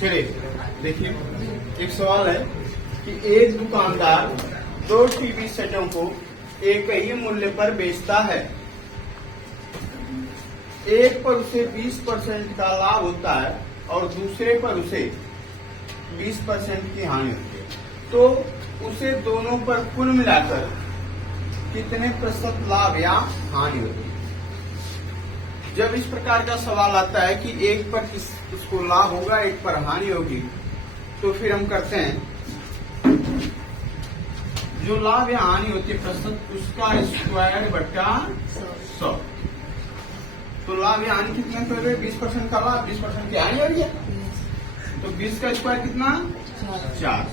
चलिए देखिए, एक सवाल है कि एक दुकानदार 2 टीवी सेटों को एक ही मूल्य पर बेचता है। एक पर उसे 20% का लाभ होता है और दूसरे पर उसे 20% की हानि होती है। तो उसे दोनों पर कुल मिलाकर कितने प्रतिशत लाभ या हानि होती है? जब इस प्रकार का सवाल आता है कि एक पर उसको लाभ होगा, एक पर हानि होगी, तो फिर हम करते हैं जो लाभ या हानि होती है प्रतिशत, उसका स्क्वायर बटा 100। तो लाभ या हानि कितना कर रहे हैं? 20% का लाभ, 20% की हानि हो रही है। तो 20 का स्क्वायर कितना? 4।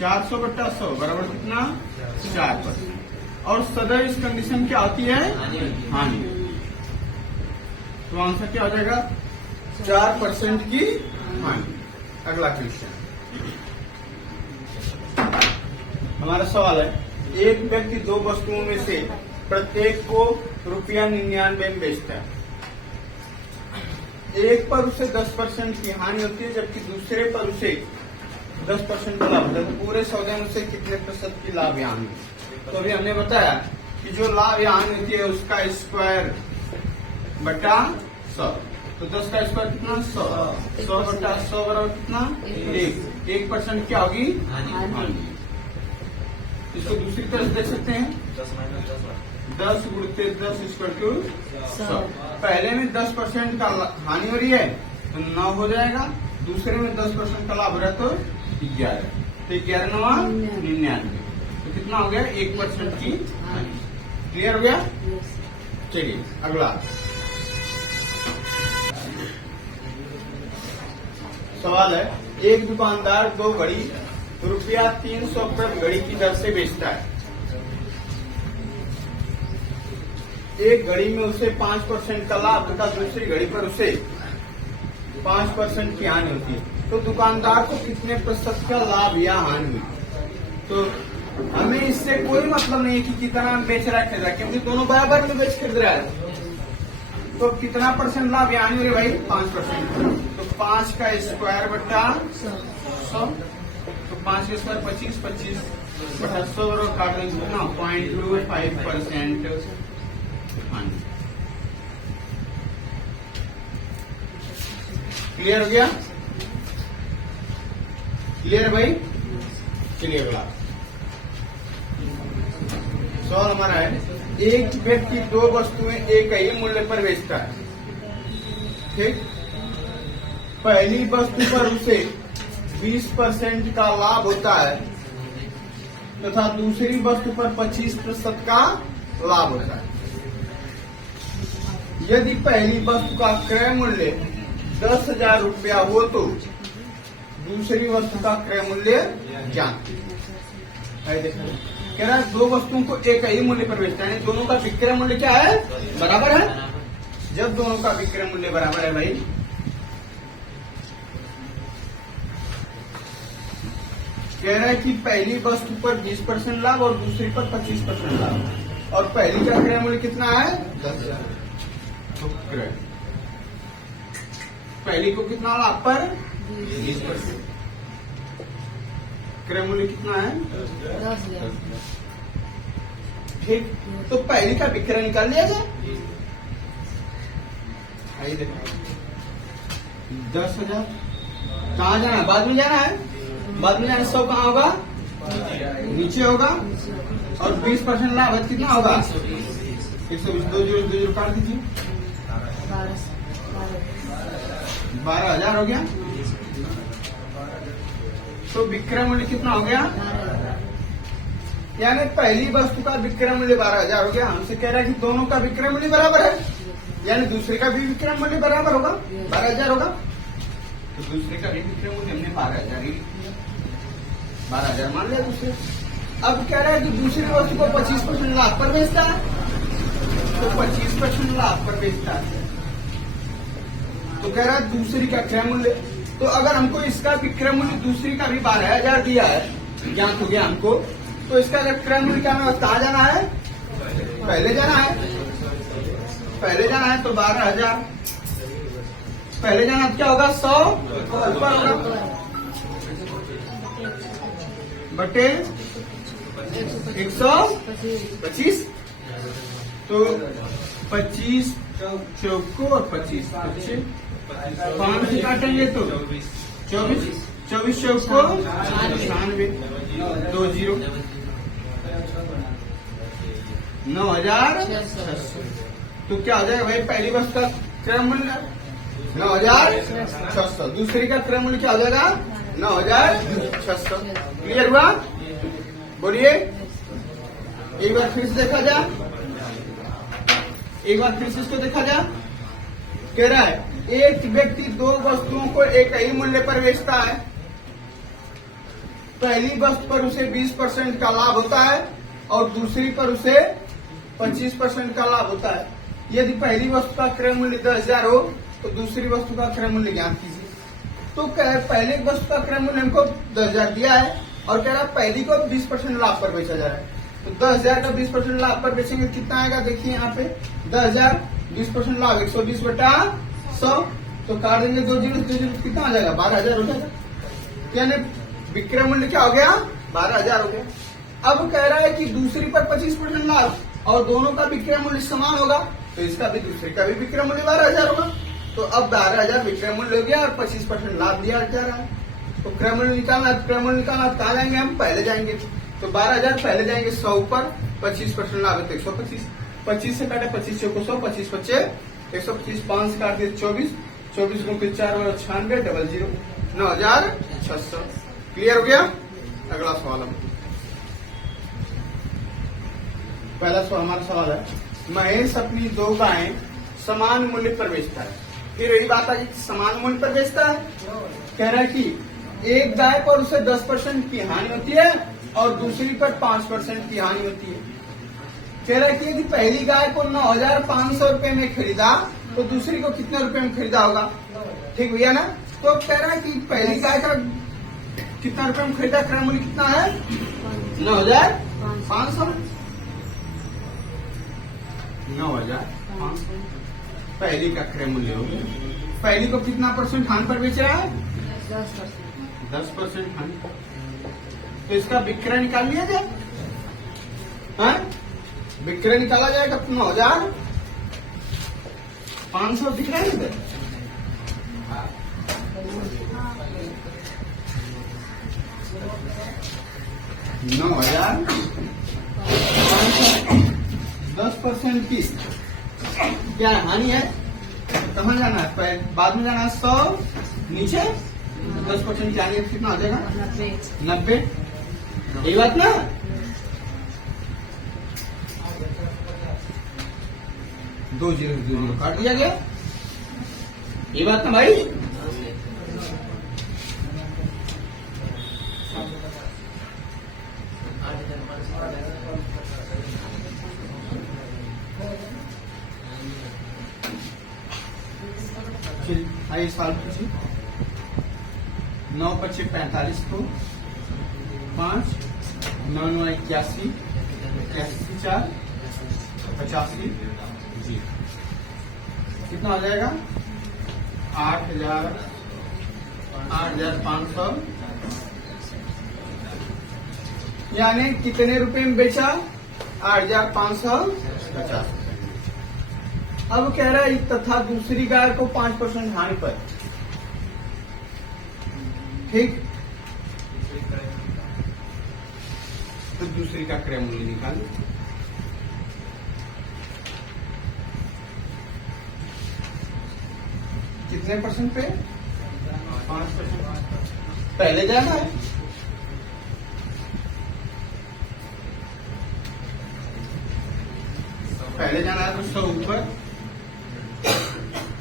400 बटा 100 बराबर कितना? 4%। और सदैव इस कंडीशन क्या होती है? हानि। तो आंसर क्या हो जाएगा? 4% की हानि। अगला क्वेश्चन हमारा सवाल है, एक व्यक्ति 2 वस्तुओं में से प्रत्येक को ₹99 में बेचता है। एक पर उसे 10% की हानि होती है जबकि दूसरे पर उसे 10% का लाभ होता है। तो पूरे सौदे में उसे कितने प्रतिशत की लाभ या हानि? तो अभी हमने बताया कि जो लाभ या हानि होती है उसका स्क्वायर बटा 100। तो 10 का स्क्वायर कितना? 100। 100 बटा 100 बराबर कितना? 1% क्या होगी? हानि। इसको दूसरी तरफ देख सकते हैं, 10 गुणित 10 स्क्वायर टू 100। पहले में 10% का हानि हो रही है तो 9 हो जाएगा, दूसरे में 10% का लाभ हो रहा है तो 11। तो 11 9 99। तो कितना हो गया? 1% की हानि। क्लियर हो गया? चलिए अगला सवाल है, एक दुकानदार 2 घड़ी ₹300 प्रति घड़ी की दर से बेचता है। एक घड़ी में उसे 5% का लाभ तथा दूसरी घड़ी पर उसे 5% की हानि होती है। तो दुकानदार को कितने प्रतिशत का लाभ या हानि हुई? तो हमें इससे कोई मतलब नहीं है कि कितना बेच रहा है खरीद रहा है, क्योंकि दोनों बराबर में बेच खरीद रहा है। तो कितना परसेंट लाभ या हानि हो रही है भाई? 5%। तो 5 का स्क्वायर बटा 100। तो 5 का स्क्वायर 25 बटा 100 और काट देंगे कितना? 0.25% हानि। क्लियर हो गया? क्लियर भाई? चलिए अगला सवाल हमारा है, एक व्यक्ति 2 वस्तुएं एक ही मूल्य पर बेचता है। ठीक, पहली वस्तु पर उसे 20% का लाभ होता है तथा दूसरी वस्तु पर 25% का लाभ होता है। यदि पहली वस्तु का क्रय मूल्य 10,000 रुपया हो तो दूसरी वस्तु का क्रय मूल्य क्या? कह रहा है 2 वस्तुओं को एक ही मूल्य पर बेचता है, दोनों का विक्रय मूल्य क्या है? बराबर है। जब दोनों का विक्रय मूल्य बराबर है भाई, कह रहा है कि पहली वस्तु पर 20% लाभ और दूसरी पर 25% लाभ, और पहली का क्रय मूल्य कितना है? 10,000। तो पहली को कितना लाभ पर? 20%। क्रय मूल्य कितना है? 10,000। ठीक, तो पहली का विक्रय निकाल लिया जाए। आइए देखो, 10,000 कहाँ जाना है? बाद में जाना है। बाद में जाना 100 कहाँ होगा? नीचे होगा। और 20% लाभ है कितना होगा? 120। 2 जीरो काट दीजिए, 12,000 हो गया। तो विक्रय मूल्य कितना हो गया? यानी पहली वस्तु का विक्रय मूल्य 12,000 हो गया। हमसे कह रहा है कि दोनों का विक्रय मूल्य बराबर है, यानी दूसरे का भी विक्रय मूल्य बराबर होगा, 12,000 होगा। तो दूसरे का भी विक्रय मूल्य हमने 12,000 मान लिया दूसरे। अब कह रहा है कि दूसरी वस्तु को 25% लाभ पर बेचता है, तो 25% लाभ पर बेचता है। तो कह रहा है दूसरी का क्रय मूल्य, तो अगर हमको इसका विक्रय मूल्य दूसरी का भी 12,000 दिया है, ज्ञात हो गया हमको, तो इसका क्रय मूल्य क्या है? कहाँ जाना है? पहले जाना है। पहले जाना है तो 12,000 पहले जाना क्या होगा 100 ऊपर होगा बटे 125 तो 25 चौको और 25 बच्चे 5 से काटेंगे तो 24 चौको 96 2 0 9,600 तो क्या हो जाएगा भाई पहली वस्तु का क्रय मूल्य 9,600 दूसरी का क्रय मूल्य क्या हो जाएगा 9,600 क्लियर हुआ बोलिए एक बार फिर से देखा जा एक बार फिर से इसको देखा जा कह रहा है एक व्यक्ति दो वस्तुओं को एक ही मूल्य पर बेचता है पहली वस्तु पर उसे 20% का लाभ होता है और दूसरी पर उसे 25% का लाभ होता है यदि पहली वस्तु का क्रय मूल्य 10,000 हो तो दूसरी वस्तु का क्रय मूल्य ज्ञात कीजिए तो पहले वस्तु का क्रय मूल्य हमको 10,000 दिया है और कह रहा है पहली को 20% लाभ पर बेचा जा रहा है तो 10,000 का 20% लाभ पर बेचेंगे कितना आएगा देखिए यहाँ पे 10,000 20% लाभ 120 बटा 100 तो काट देंगे 2 जीरो कितना आ जाएगा 12,000 हो जाएगा यानी विक्रय मूल्य क्या हो गया 12,000 हो गया अब कह रहा है कि दूसरी पर 25% लाभ और दोनों का विक्रय मूल्य समान होगा तो इसका भी दूसरे का भी विक्रय मूल्य 12,000 होगा तो अब 12,000 विक्रय मूल्य हो गया और 25% लाभ दिया जा रहा है तो क्रय मूल्य निकालना कहाँ जाएंगे हम पहले जाएंगे तो 12,000 पहले जाएंगे 100 ऊपर 25% लाभ है तो 125 25 से काटे 25 चौको 100 25 बच्चे 125 5 से काट दिए 24 गुण 4 96 00 9,600 क्लियर हो गया अगला सवाल हम पहला सवाल हमारा सवाल है महेश अपनी 2 गायें समान मूल्य पर बेचता है फिर यही बात आ गई समान मूल्य पर बेचता है कह रहा है कि एक गाय पर उसे 10% की हानि होती है और दूसरी पर 5% की हानि होती है कह रहा है कि यदि पहली गाय को 9,500 रुपए में खरीदा तो दूसरी को कितने रुपए में खरीदा होगा ठीक भैया ना तो कह रहा है कि पहली गाय का कितना रुपए में खरीदा क्रय मूल्य कितना है 9,500 9,500 पहली का क्रय मूल्य हो पहली को कितना % हानि पर बेच रहा है 10% हानि तो इसका विक्रय निकाल लिया जाए विक्रय निकाला जाएगा 9,500 दिख रहा है 10% की क्या हानि है कहाँ जाना है बाद में जाना है 100 नीचे 10% की हानि कितना आ जाएगा 90 यही बात ना दो जीरो काट दिया गया ये बात ना भाई आइए सवाल पूछिए 9 × 45 को 5 9 9 81 81 4 85 जी कितना हो जाएगा 8,500 यानी कितने रुपए में बेचा 8,550 अब कह रहा है तथा दूसरी गाय को 5% हानि पर ठीक तो दूसरी का क्रय मूल्य निकालो कितने % पे 5% पहले जाना है पहले जाना है तो 100 ऊपर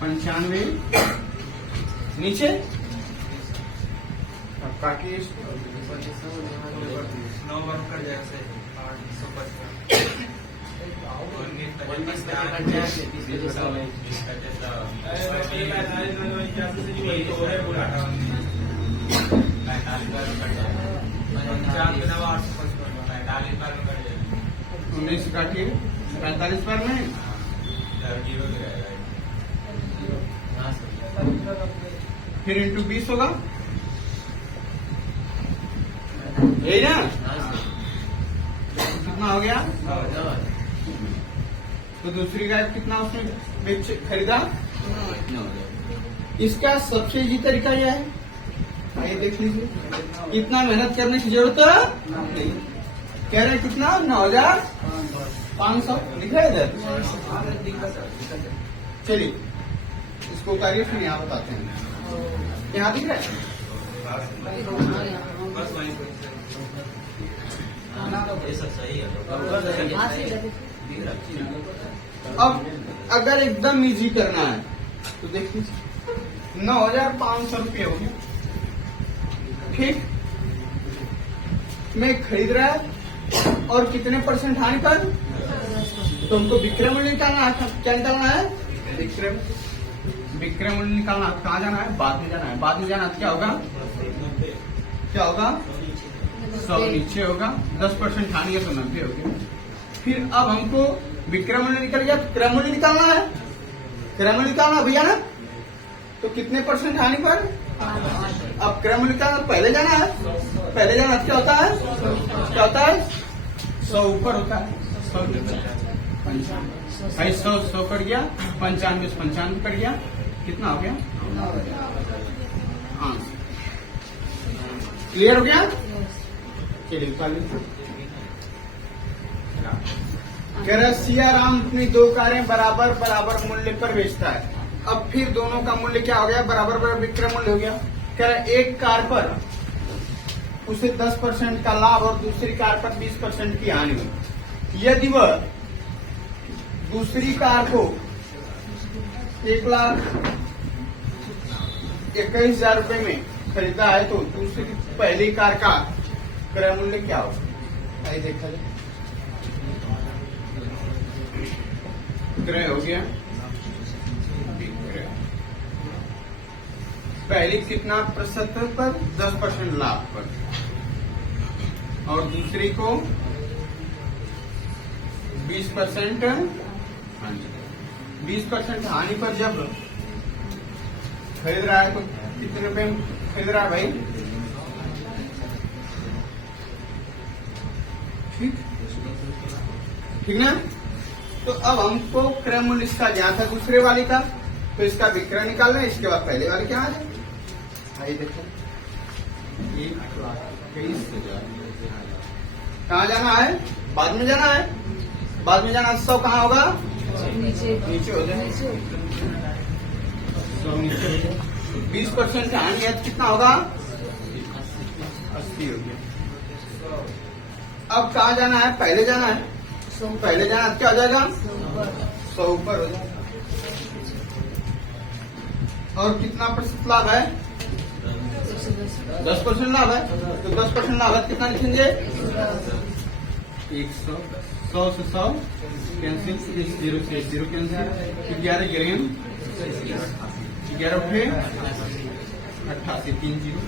95 नीचे अब काटिए 9 बार कर जाएगा 19 काटिए 45 बार में फिर इंटू 20 होगा, यही ना? कितना हो गया? तो दूसरी गाय कितना उसने बेच खरीदा? इसका सबसे इजी तरीका यह है, आइए देख लीजिए, इतना मेहनत करने की जरूरत नहीं। कह रहे कितना? 9,500 लिख रहे इधर। चलिए इसको उतारिए, फिर यहाँ बताते हैं। यहाँ दिख रहा है? अब अगर एकदम इजी करना है तो देख लीजिए, 9,500 रुपये हो गए, ठीक? मैं खरीद रहा है और कितने परसेंट हानि पर? तो हमको विक्रय मूल्य निकालना है। क्या निकालना है? विक्रय मूल्य निकालना। कहाँ जाना है? बाद में जाना है। बाद में जाना क्या होगा? क्या होगा? 100 नीचे होगा, 10% हानि है तो 90 हो गया। फिर अब हमको विक्रय मूल्य निकल गया, क्रय मूल्य निकालना है। क्रय मूल्य निकालना भैया ना, तो कितने परसेंट हानि पर? अब क्रय मूल्य निकालना, पहले जाना है। पहले जाना क्या होता है? क्या होता है? 100 ऊपर होता है, 100 नीचे, 100 कट गया, 95 से 95 कट गया, कितना हो गया? हाँ, क्लियर हो गया? चलिए कह रहा सियाराम अपनी 2 कारें बराबर बराबर मूल्य पर बेचता है। अब फिर दोनों का मूल्य क्या हो गया? बराबर बराबर विक्रय मूल्य हो गया। कह रहा एक कार पर उसे 10% का लाभ और दूसरी कार पर 20% की हानि हुई। यदि वह दूसरी कार को 1,21,000 रुपए में खरीदा है तो दूसरी पहली कार का क्रय मूल्य क्या होगा? आइए देखा जाए। क्रय हो गया, पहली कितना प्रतिशत पर? 10% लाभ पर, और दूसरी को 20% हानि। 20% हानि पर जब खरीद रहा है तो कितने रुपए में खरीद रहा है भाई? ठीक ना? तो अब हमको क्रय मूल्य इसका ज्ञात है दूसरे वाले का, तो इसका विक्रय निकालना है। इसके बाद पहले वाले क्या आ जाए? आइए देखो, 1,21,000 कहाँ जाना है? बाद में जाना है। बाद में जाना, 100 कहाँ होगा? नीचे हो जाए, 100 नीचे हो जाए। 20% हानि है तो कितना होगा? 80 हो गया। अब कहाँ जाना है? पहले जाना है। पहले जाना क्या हो जाएगा? 100 ऊपर हो जाएगा। और कितना प्रतिशत लाभ है? 10% लाभ है, तो 10% लाभ है कितना लिखेंगे? 100, 100 से 100 कैंसिल, 0 से 0 कैंसिल, 11 ग्राम, 11 उठे 88, 3 0।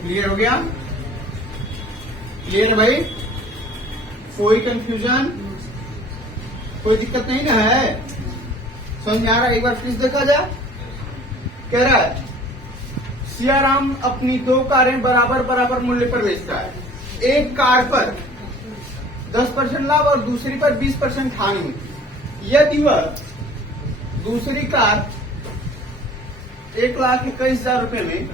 क्लियर हो गया? क्लियर भाई? कोई कंफ्यूजन, कोई दिक्कत नहीं ना है? समझ में आ रहा है? एक बार प्लीज देखा जाए। कह रहा है सियाराम अपनी 2 कारें बराबर बराबर मूल्य पर बेचता है। एक कार पर 10% लाभ और दूसरी पर 20% हानि। यदि वह दूसरी कार 1,21,000 रुपए में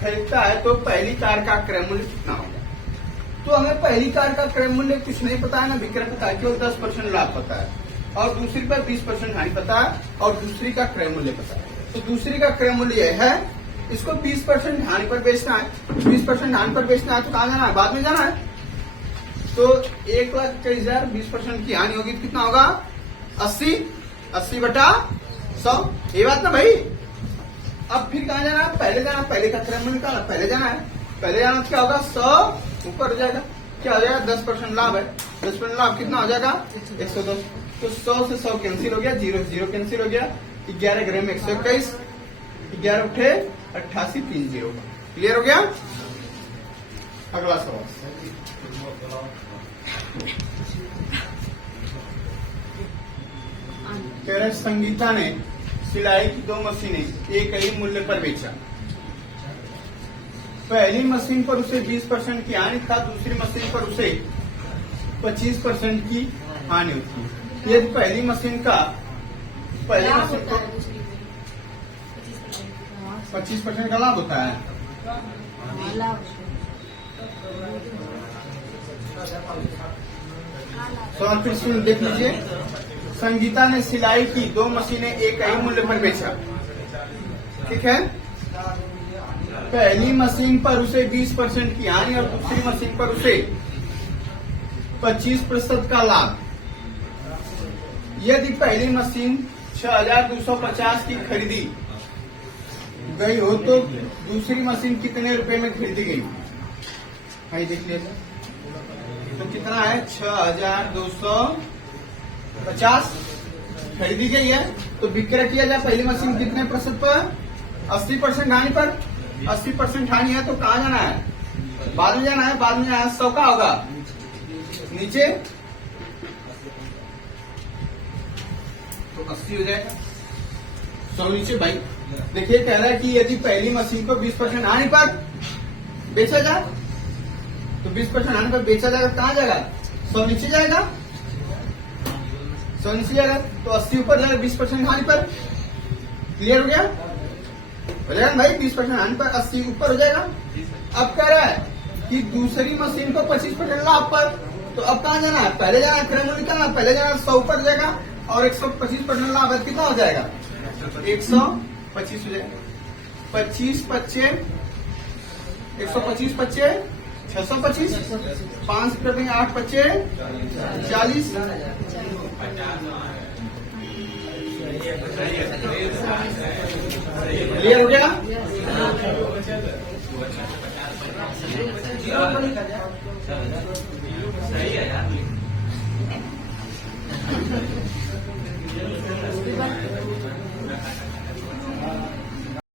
खरीदता है तो पहली कार का क्रय मूल्य कितना होगा? तो हमें पहली कार का क्रय मूल्य कुछ नहीं पता है ना, विक्रय पता है, केवल 10% लाभ पता है, और दूसरी पर 20% हानि पता है, और दूसरी का क्रय मूल्य पता है। तो दूसरी का क्रय मूल्य यह है, इसको 20% हानि पर बेचना है। 20% हानि पर बेचना है तो कहाँ जाना है? बाद में जाना है। तो 1,21,000, 20% की हानि होगी तो कितना होगा? 80/100। ये बात ना भाई? अब फिर कहाँ जाना है? पहले जाना, पहले का क्रय मूल्य निकालना, पहले जाना है। पहले जाना क्या होगा? 100 ऊपर हो जाएगा, क्या हो जाएगा? 10% लाभ है, 10% लाभ कितना हो जाएगा? 110। तो 100 से 100 कैंसिल हो गया, 0 से 0 कैंसिल हो गया, 11 ग्राम 121, 11 उठे 88, 3 0। क्लियर हो गया? अगला सवाल। कह रहे संगीता ने सिलाई की दो मशीनें एक ही मूल्य पर बेचा। पहली मशीन पर उसे 20% की हानि था, दूसरी मशीन पर उसे 25% की हानि होती है। यदि पहली मशीन का 25% का लाभ होता है। सवाल फिर सुन देख लीजिए। संगीता ने सिलाई की दो मशीनें एक ही मूल्य पर बेचा। ठीक है, पहली मशीन पर उसे 20% की हानि और दूसरी मशीन पर उसे 25% का लाभ। यदि पहली मशीन 6250 की खरीदी गई हो तो दूसरी मशीन कितने रुपए में खरीदी गई? भाई देख लीजिए, तो कितना है? 6250 खरीदी गई है। तो विक्रय किया जाए पहली मशीन कितने प्रतिशत पर? 80% हानि पर। 80% हानि है तो कहाँ जाना है? बाद में जाना है। बाद में जाना है 100 का होगा नीचे, तो 80 हो जाएगा। 100 नीचे। भाई देखिए, कह रहा है कि यदि पहली मशीन को 20% हानि पर बेचा जाए तो 20% हानि पर बेचा जाएगा, कहाँ जाएगा? 100 नीचे जाएगा। 100 नीचे जाएगा तो 80 ऊपर जाएगा 20% हानि पर। क्लियर हो गया? हो जाएगा भाई, 20% हानि पर 80 ऊपर हो जाएगा। अब कह रहा है कि दूसरी मशीन को 25% लाभ पर, तो अब कहाँ जाना है? पहले जाना है, क्रम निकालना। पहले जाना 100 ऊपर जाएगा और 125% लाभ है, कितना हो जाएगा? 125 हो जाएगा। 25 पच्चे 125 पच्चे 625, 5 रुपये 8 पच्चे 40। क्लियर हो गया?